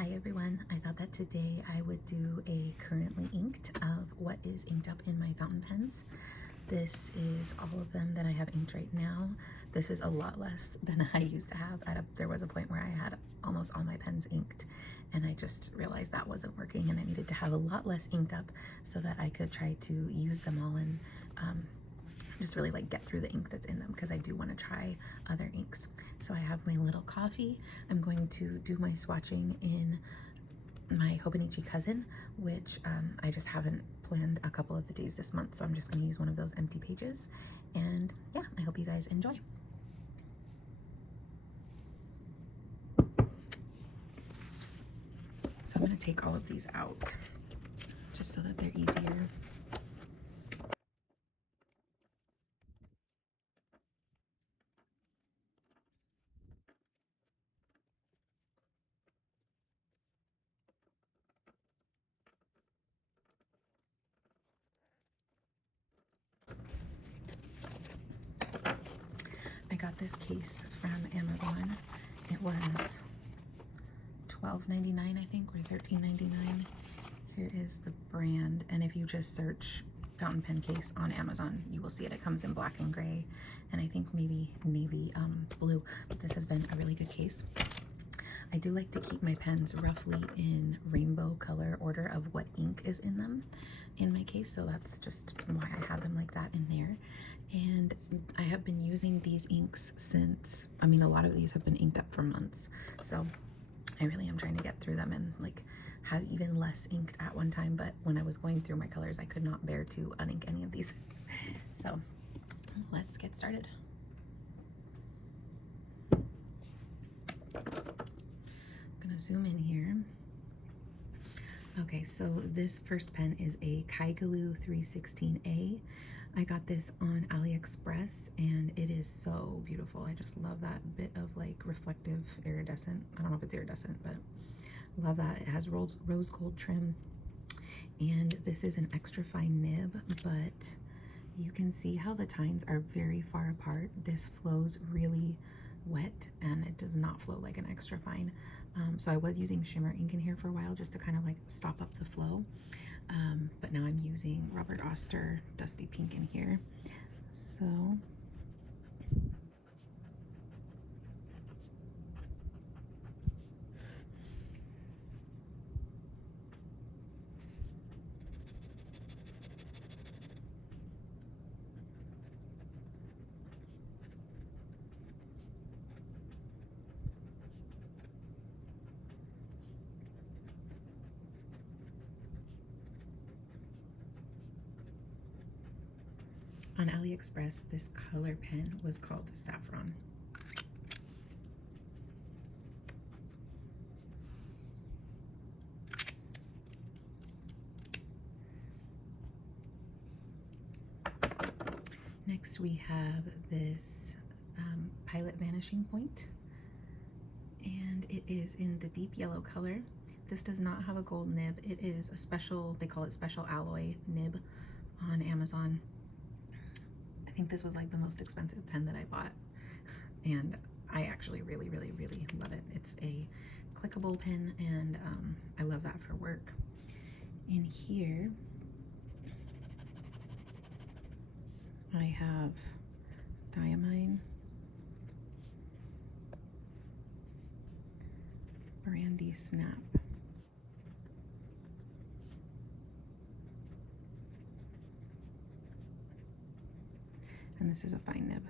Hi everyone, I thought that today I would do a currently inked of what is inked up in my fountain pens. This is all of them that I have inked right now. This is a lot less than I used to have. There was a point where I had almost all my pens inked and I just realized that wasn't working and I needed to have a lot less inked up so that I could try to use them all and just really like get through the ink that's in them because I do want to try other inks. So I have my little coffee. I'm going to do my swatching in my Hobonichi Cousin, which I just haven't planned a couple of the days this month, so I'm just going to use one of those empty pages. And yeah, I hope you guys enjoy. So I'm going to take all of these out just so that they're easier. I got this case from Amazon. It was $12.99, I think, or $13.99. Here is the brand, and if you just search fountain pen case on Amazon, you will see it. It comes in black and gray, and I think maybe navy blue, but this has been a really good case. I do like to keep my pens roughly in rainbow color order of what ink is in them in my case, so that's just why I had them like that in there. And I have been using these inks since, I mean, a lot of these have been inked up for months, so I really am trying to get through them and like have even less inked at one time, but when I was going through my colors, I could not bear to unink any of these. So let's get started. I'm gonna zoom in here. Okay, so this first pen is a Kaigelu 316A. I got this on AliExpress and it is so beautiful. I just love that bit of like reflective iridescent. I don't know if it's iridescent, but love that. It has rose gold trim and this is an extra fine nib, but you can see how the tines are very far apart. This flows really wet and it does not flow like an extra fine. So I was using shimmer ink in here for a while just to kind of like stop up the flow. But now I'm using Robert Oster Dusty Pink in here. So on AliExpress, this color pen was called Saffron. Next we have this Pilot Vanishing Point, and it is in the deep yellow color. This does not have a gold nib. It is a special, they call it special alloy nib on Amazon. I think this was like the most expensive pen that I bought, and I actually really love it. It's a clickable pen, and I love that for work. In here, I have Diamine, Brandy Snap, and this is a fine nib.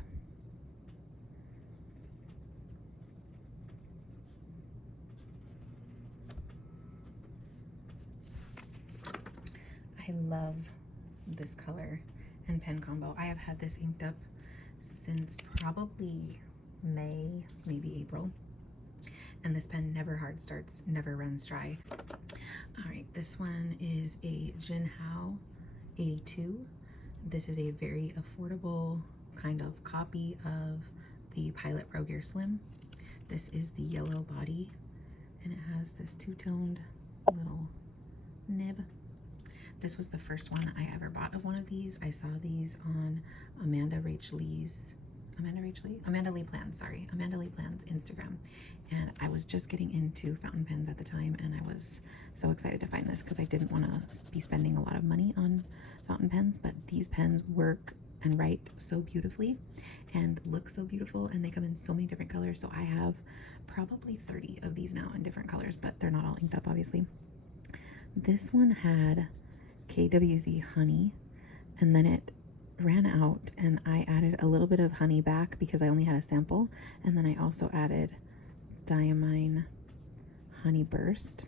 I love this color and pen combo. I have had this inked up since probably May, maybe April. And this pen never hard starts, never runs dry. All right, this one is a Jinhao 82. This is a very affordable kind of copy of the Pilot Pro Gear Slim. This is the yellow body, and it has this two-toned little nib. This was the first one I ever bought of one of these. I saw these on Amanda Rach Lee's Amanda Lee Plans, sorry, Amanda Lee Plans Instagram. And I was just getting into fountain pens at the time, and I was so excited to find this because I didn't want to be spending a lot of money on fountain pens, but these pens work and write so beautifully and look so beautiful, and they come in so many different colors. So I have probably 30 of these now in different colors, but they're not all inked up, obviously. This one had KWZ honey, and then it ran out, and I added a little bit of honey back because I only had a sample, and then I also added Diamine Honey Burst.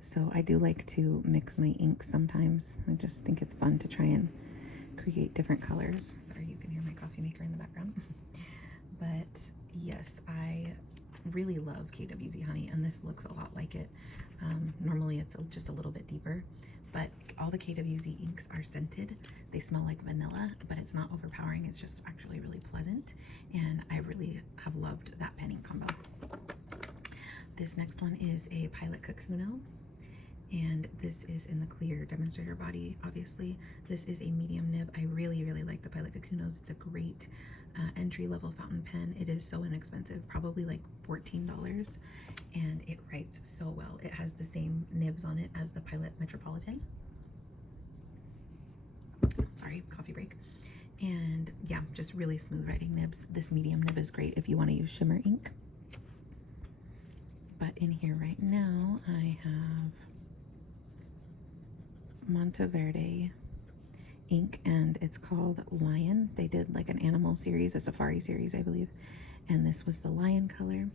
So I do like to mix my inks sometimes. I just think it's fun to try and create different colors. Sorry, you can hear my coffee maker in the background. But yes, I really love KWZ honey, and this looks a lot like it. Normally it's just a little bit deeper, but all the KWZ inks are scented. They smell like vanilla, but it's not overpowering. It's just actually really pleasant, and I really have loved that pen ink combo. This next one is a Pilot Kakuno, and this is in the clear demonstrator body. Obviously, this is a medium nib. I really, really like the Pilot Kakunos. It's a great entry-level fountain pen. It is so inexpensive, probably like $14, and it writes so well. It has the same nibs on it as the Pilot Metropolitan. Sorry, coffee break. And yeah, just really smooth writing nibs. This medium nib is great if you want to use shimmer ink. But in here right now, I have Monteverde ink, and it's called Lion. They did like an animal series, a safari series, I believe, and this was the lion color.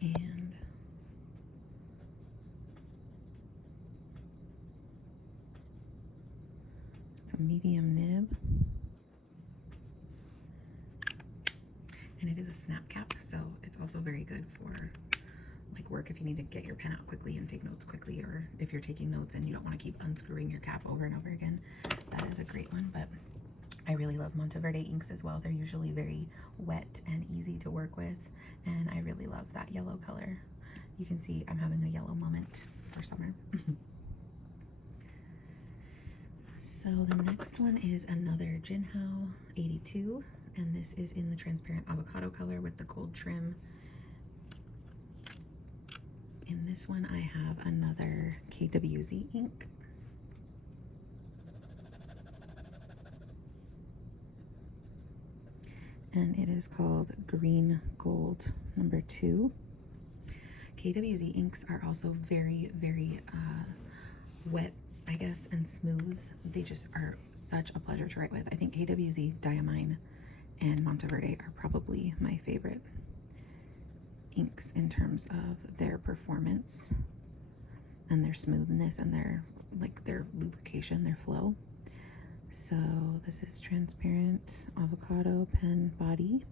And it's a medium nib, and it is a snap cap, so it's also very good for like work if you need to get your pen out quickly and take notes quickly, or if you're taking notes and you don't want to keep unscrewing your cap over and over again. That is a great one. But I really love Monteverde inks as well. They're usually very wet and easy to work with, and I really love that yellow color. You can see I'm having a yellow moment for summer. So the next one is another Jinhao 82, and this is in the transparent avocado color with the gold trim. In this one, I have another KWZ ink. And it is called Green Gold number 2. KWZ inks are also very, very wet, I guess, and smooth. They just are such a pleasure to write with. I think KWZ, Diamine, and Monteverde are probably my favorite inks in terms of their performance and their smoothness and their lubrication, their flow. So this is transparent avocado pen body.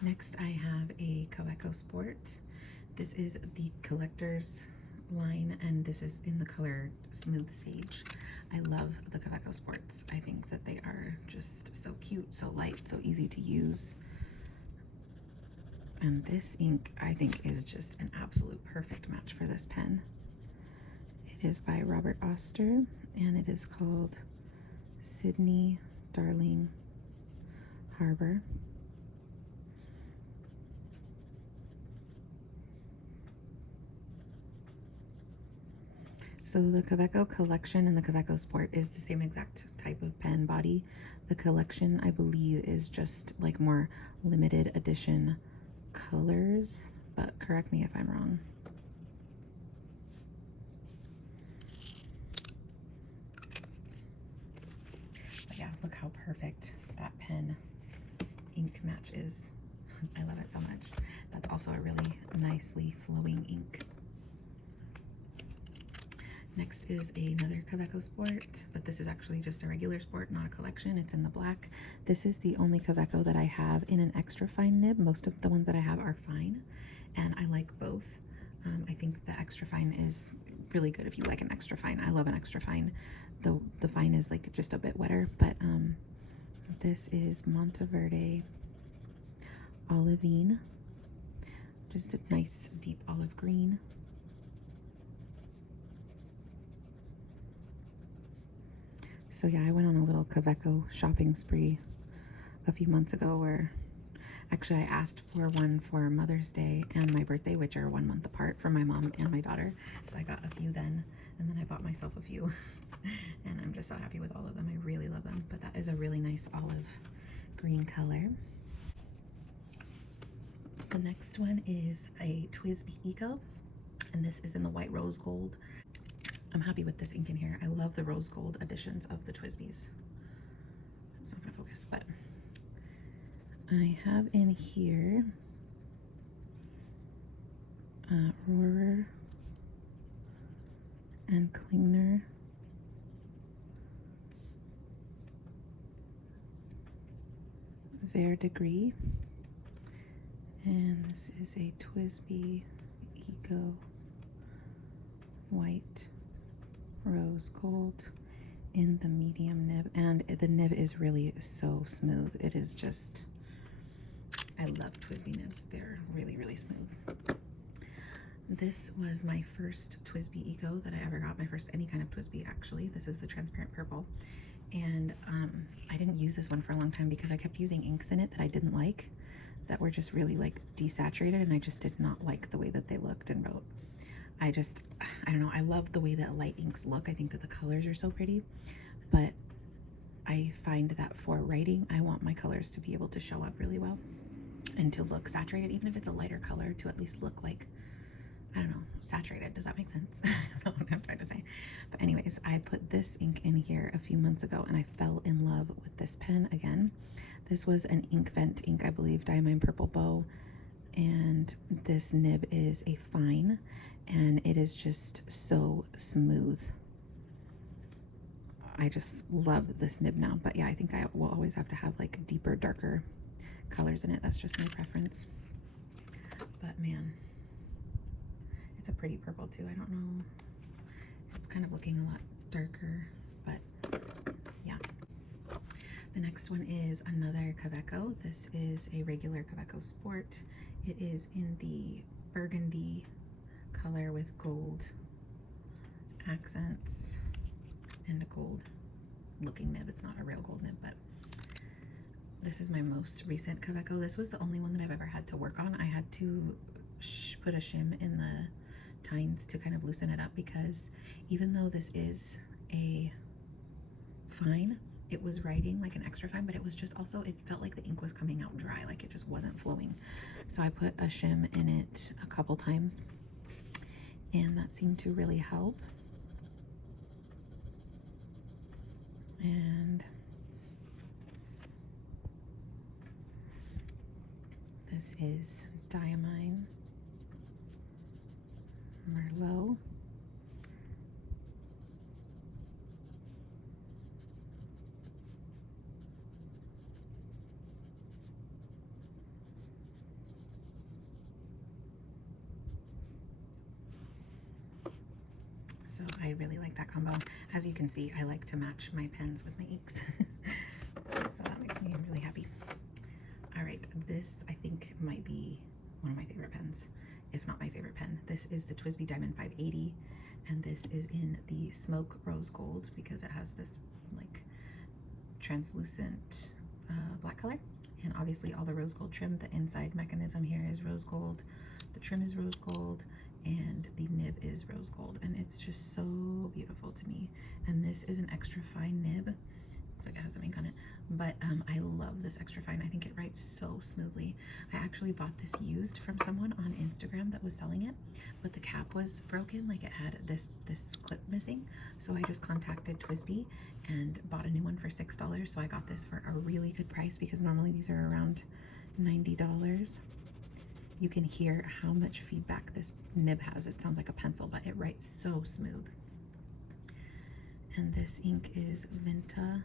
Next I have a Kaweco Sport. This is the collector's line, and this is in the color Smooth Sage. I love the Kaweco Sports. I think that they are just so cute, so light, so easy to use. And this ink, I think, is just an absolute perfect match for this pen. It is by Robert Oster, and it is called Sydney Darling Harbor. So the Kaweco Collection and the Kaweco Sport is the same exact type of pen body. The Collection, I believe, is just like more limited edition colors, but correct me if I'm wrong. But yeah, look how perfect that pen ink match is. I love it so much. That's also a really nicely flowing ink. Next is another Kaweco Sport, but this is actually just a regular Sport, not a collection. It's in the black. This is the only Kaweco that I have in an extra fine nib. Most of the ones that I have are fine, and I like both. I think the extra fine is really good if you like an extra fine. I love an extra fine, the fine is like just a bit wetter, but this is Monteverde Olivine, just a nice deep olive green. So yeah, I went on a little Kaweco shopping spree a few months ago where actually I asked for one for Mother's Day and my birthday, which are 1 month apart, for my mom and my daughter. So I got a few then, and then I bought myself a few. And I'm just so happy with all of them. I really love them. But that is a really nice olive green color. The next one is a TWSBI Eco, and this is in the white rose gold. I'm happy with this ink in here. I love the rose gold editions of the TWSBIs. It's not gonna focus, but I have in here Rohrer and Klingner Verdigris, and this is a TWSBI Eco white rose gold in the medium nib, and the nib is really so smooth. It is just, I love TWSBI nibs. They're really, really smooth. This was my first TWSBI Eco that I ever got, my first any kind of TWSBI actually. This is the transparent purple. And I didn't use this one for a long time because I kept using inks in it that I didn't like, that were just really like desaturated, and I just did not like the way that they looked and wrote. I don't know, I love the way that light inks look. I think that the colors are so pretty, but I find that for writing, I want my colors to be able to show up really well and to look saturated, even if it's a lighter color, to at least look like, I don't know, saturated. Does that make sense? I don't know what I'm trying to say. But anyways, I put this ink in here a few months ago and I fell in love with this pen again. This was an Inkvent ink, I believe, Diamond Purple Bow. And this nib is a fine, and it is just so smooth. I just love this nib now. But yeah, I think I will always have to have like deeper, darker colors in it. That's just my preference. But man, it's a pretty purple too. I don't know, it's kind of looking a lot darker, but yeah. The next one is another Kaweco. This is a regular Kaweco Sport. It is in the burgundy color with gold accents and a gold looking nib. It's not a real gold nib, but this is my most recent Kaweco. This was the only one that I've ever had to work on. I had to put a shim in the tines to kind of loosen it up, because even though this is a fine, it was writing like an extra fine, but it was just also, it felt like the ink was coming out dry, like it just wasn't flowing. So I put a shim in it a couple times, and that seemed to really help. And this is Diamine Merlot. So I really like that combo. As you can see, I like to match my pens with my inks. So that makes me really happy. All right, this I think might be one of my favorite pens, if not my favorite pen. This is the TWSBI Diamond 580, and this is in the Smoke Rose Gold because it has this like translucent black color, and obviously all the rose gold trim. The inside mechanism here is rose gold, the trim is rose gold, and the nib is rose gold, and it's just so beautiful to me. And this is an extra fine nib. It's like it has some ink on it, but I love this extra fine. I think it writes so smoothly. I actually bought this used from someone on Instagram that was selling it, but the cap was broken, like it had this clip missing. So I just contacted TWSBI and bought a new one for $6. So I got this for a really good price, because normally these are around $90. You can hear how much feedback this nib has. It sounds like a pencil, but it writes so smooth. And this ink is Vinta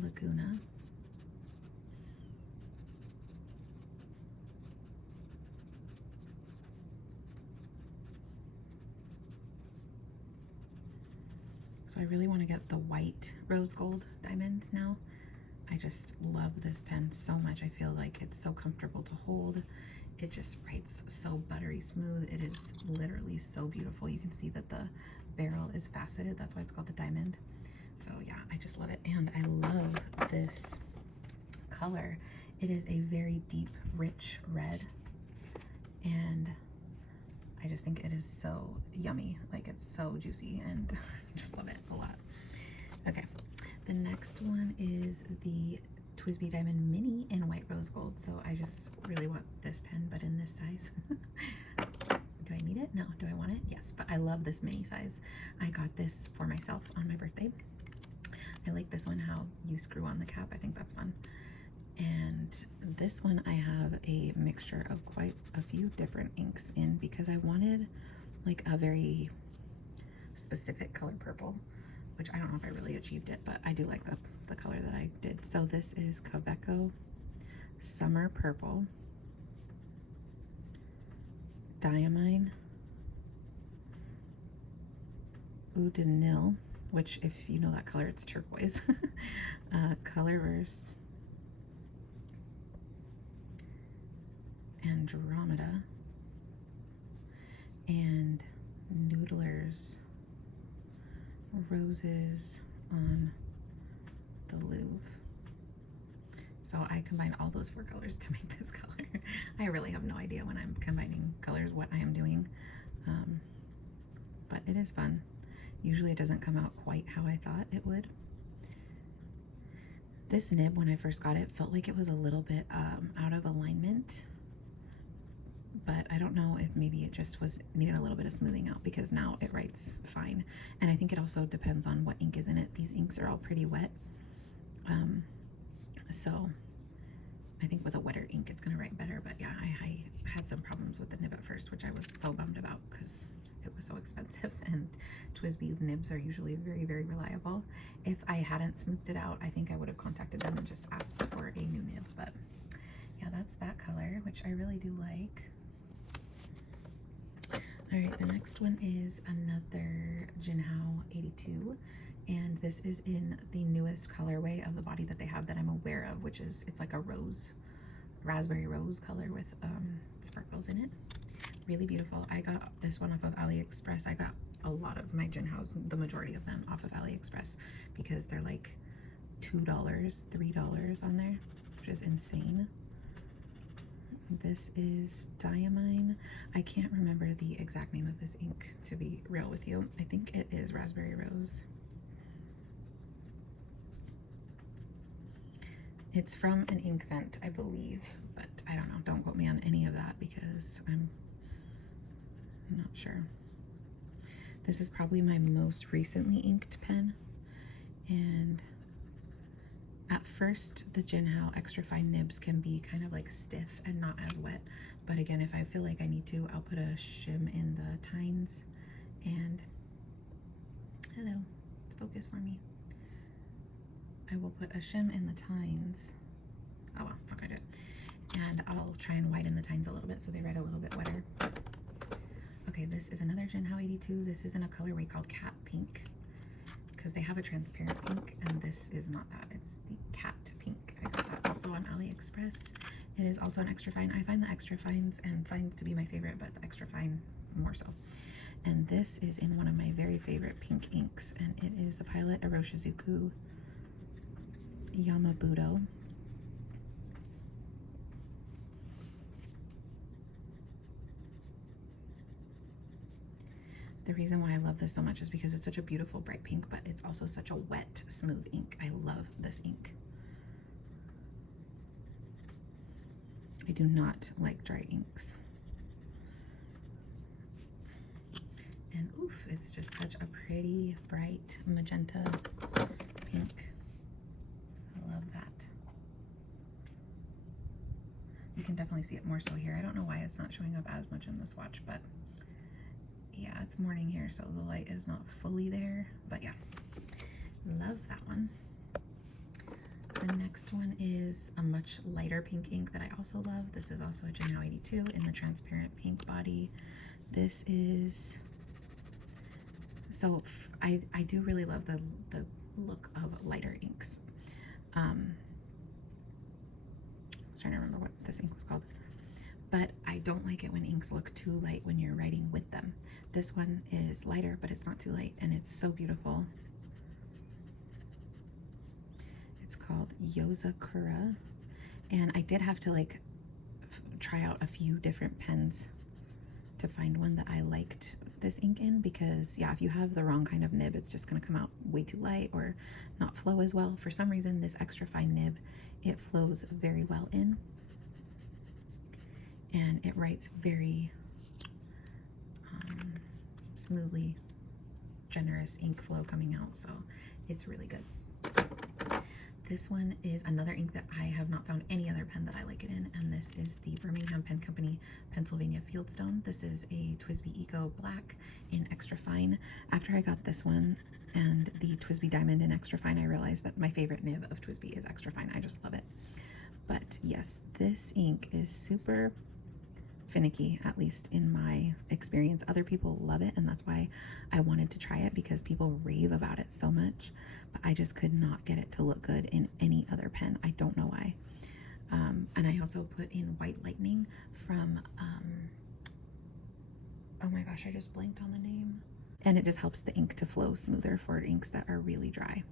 Laguna. So I really want to get the white rose gold diamond now. I just love this pen so much. I feel like it's so comfortable to hold. It just writes so buttery smooth. It is literally so beautiful. You can see that the barrel is faceted. That's why it's called the diamond. So yeah, I just love it. And I love this color. It is a very deep, rich red. And I just think it is so yummy. Like, it's so juicy, and I just love it a lot. Okay, the next one is the TWSBI Diamond Mini in white rose gold. So I just really want this pen, but in this size. Do I need it? No. Do I want it? Yes, but I love this mini size. I got this for myself on my birthday. I like this one, how you screw on the cap. I think that's fun. And this one I have a mixture of quite a few different inks in, because I wanted like a very specific color purple, which I don't know if I really achieved it, but I do like the color that I did. So this is Kaweco Summer Purple, Diamine, Eau de Nil, which if you know that color, it's turquoise, Colorverse, Andromeda, and Noodler's Roses on the Louvre. So I combined all those 4 colors to make this color. I really have no idea when I'm combining colors what I am doing, but it is fun. Usually it doesn't come out quite how I thought it would. This nib, when I first got it, felt like it was a little bit out of alignment, but I don't know if maybe it just needed a little bit of smoothing out, because now it writes fine. And I think it also depends on what ink is in it. These inks are all pretty wet, so I think with a wetter ink it's gonna write better. But yeah, I had some problems with the nib at first, which I was so bummed about because it was so expensive, and TWSBI nibs are usually very, very reliable. If I hadn't smoothed it out, I think I would have contacted them and just asked for a new nib. But yeah, that's that color, which I really do like. All right, the next one is another Jinhao 82, and this is in the newest colorway of the body that they have that I'm aware of, which is, it's like a rose, raspberry rose color with sparkles in it. Really beautiful. I got this one off of AliExpress. I got a lot of my Jinhaos, the majority of them, off of AliExpress, because they're like $2, $3 on there, which is insane. This is Diamine. I can't remember the exact name of this ink, to be real with you. I think it is Raspberry Rose. It's from an ink vent, I believe, but I don't know. Don't quote me on any of that because I'm not sure. This is probably my most recently inked pen, and at first the Jinhao extra fine nibs can be kind of like stiff and not as wet, but again, if I feel like I need to, I'll put a shim in the tines, and hello, focus for me. I will put a shim in the tines. Oh well, it's not gonna do it. And I'll try and widen the tines a little bit so they write a little bit wetter. Okay, this is another Jinhao 82. This is in a colorway called Cat Pink, because they have a transparent pink, and this is not that. It's the cat pink. I got that also on AliExpress. It is also an extra fine. I find the extra fines and fines to be my favorite, but the extra fine more so. And this is in one of my very favorite pink inks, and it is the Pilot Iroshizuku Yamabudo. The reason why I love this so much is because it's such a beautiful bright pink, but it's also such a wet, smooth ink. I love this ink. I do not like dry inks. And oof, it's just such a pretty, bright magenta pink. I love that. You can definitely see it more so here. I don't know why it's not showing up as much in the swatch, but yeah, it's morning here, so the light is not fully there, but yeah, love that one. The next one is a much lighter pink ink that I also love. This is also a Jinhao 82 in the transparent pink body. This is I do really love the look of lighter inks. I was trying to remember what this ink was called. But I don't like it when inks look too light when you're writing with them. This one is lighter, but it's not too light, and it's so beautiful. It's called Yozakura, and I did have to like try out a few different pens to find one that I liked this ink in, because yeah, if you have the wrong kind of nib, it's just going to come out way too light or not flow as well. For some reason, this extra fine nib, it flows very well in, and it writes very smoothly, generous ink flow coming out, so it's really good. This one is another ink that I have not found any other pen that I like it in, and this is the Birmingham Pen Company Pennsylvania Fieldstone. This is a TWSBI Eco Black in extra fine. After I got this one and the TWSBI Diamond in extra fine, I realized that my favorite nib of TWSBI is extra fine. I just love it. But yes, this ink is super finicky, at least in my experience. Other people love it, and that's why I wanted to try it, because people rave about it so much, but I just could not get it to look good in any other pen. I don't know why. And I also put in White Lightning from oh my gosh, I just blanked on the name, and it just helps the ink to flow smoother for inks that are really dry.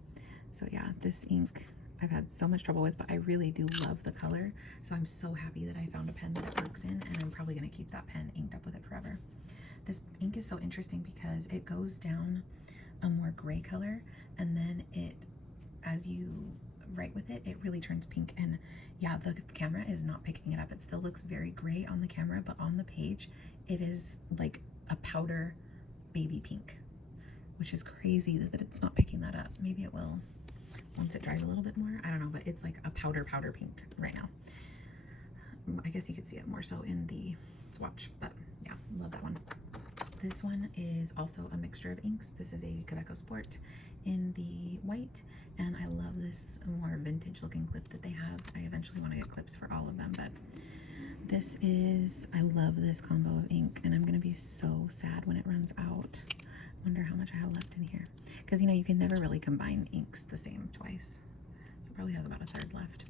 So yeah, this ink I've had so much trouble with, but I really do love the color. So I'm so happy that I found a pen that it works in, and I'm probably going to keep that pen inked up with it forever. This ink is so interesting because it goes down a more gray color, and then it, as you write with it, it really turns pink. And yeah, the camera is not picking it up. It still looks very gray on the camera, but on the page, it is like a powder baby pink, which is crazy that it's not picking that up. Maybe it will once it dries a little bit more. I don't know, but it's like a powder pink right now. I guess you could see it more so in the swatch, but yeah, love that one. This one is also a mixture of inks. This is a Kaweco Sport in the white, and I love this more vintage looking clip that they have. I eventually want to get clips for all of them, but this is, I love this combo of ink, and I'm gonna be so sad when it runs out. Wonder how much I have left in here, because you know, you can never really combine inks the same twice, so it probably has about a third left.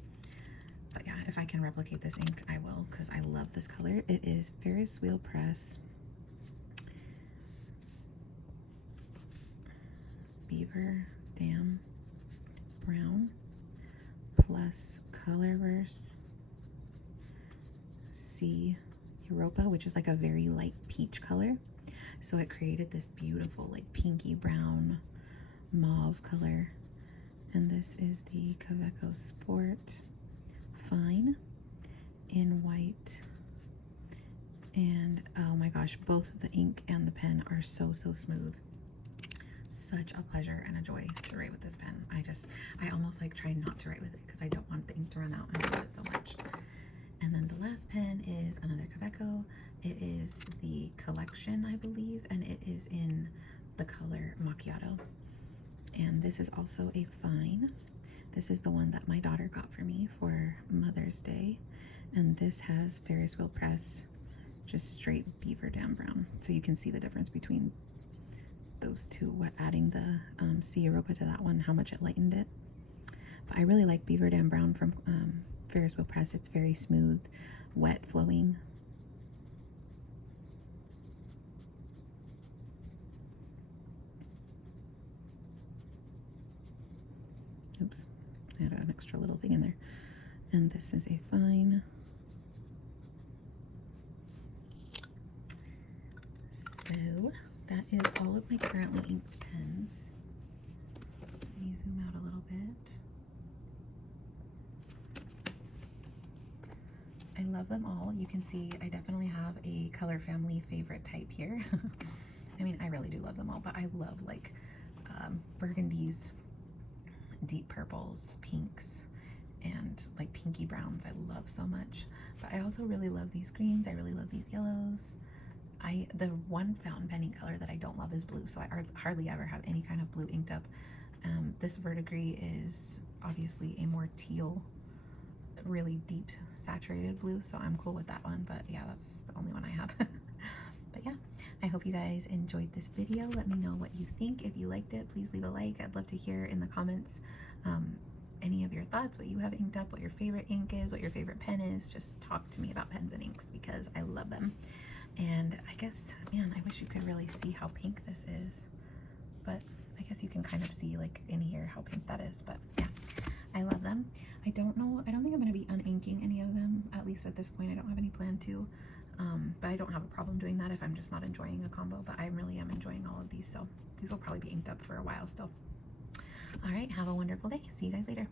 But yeah, if I can replicate this ink, I will, because I love this color. It is Ferris Wheel Press Beaver Dam Brown plus Colorverse C Europa, which is like a very light peach color. So it created this beautiful like pinky brown mauve color. And this is the Kaweco Sport Fine in white. And oh my gosh, both the ink and the pen are so smooth. Such a pleasure and a joy to write with this pen. I almost like try not to write with it because I don't want the ink to run out, and I love it so much. And then the last pen is another Kaweco. It is the Collection, I believe, and it is in the color Macchiato. And this is also a fine. This is the one that my daughter got for me for Mother's Day. And this has Ferris Wheel Press, just straight Beaver Dam Brown. So you can see the difference between those two, adding the C Europa to that one, how much it lightened it. But I really like Beaver Dam Brown from Ferris Wheel Press. It's very smooth, wet, flowing. Oops, I had an extra little thing in there. And this is a fine. So that is all of my currently inked pens. Let me zoom out a little bit. I love them all. You can see I definitely have a color family favorite type here. I mean, I really do love them all, but I love like burgundies, deep purples, pinks, and like pinky browns. I love so much. But I also really love these greens. I really love these yellows. The one fountain pen ink color that I don't love is blue, so I hardly ever have any kind of blue inked up. This Verdigris is obviously a more teal, really deep saturated blue, so I'm cool with that one, but yeah, that's the only one I have. But yeah, I hope you guys enjoyed this video. Let me know what you think. If you liked it, please leave a like. I'd love to hear in the comments any of your thoughts, what you have inked up, what your favorite ink is, what your favorite pen is. Just talk to me about pens and inks because I love them. And I guess, man, I wish you could really see how pink this is, but I guess you can kind of see like in here how pink that is. But yeah, I love them. I don't know, I don't think I'm going to be uninking any of them, at least at this point. I don't have any plan to, but I don't have a problem doing that if I'm just not enjoying a combo. But I really am enjoying all of these, so these will probably be inked up for a while still. All right, have a wonderful day. See you guys later.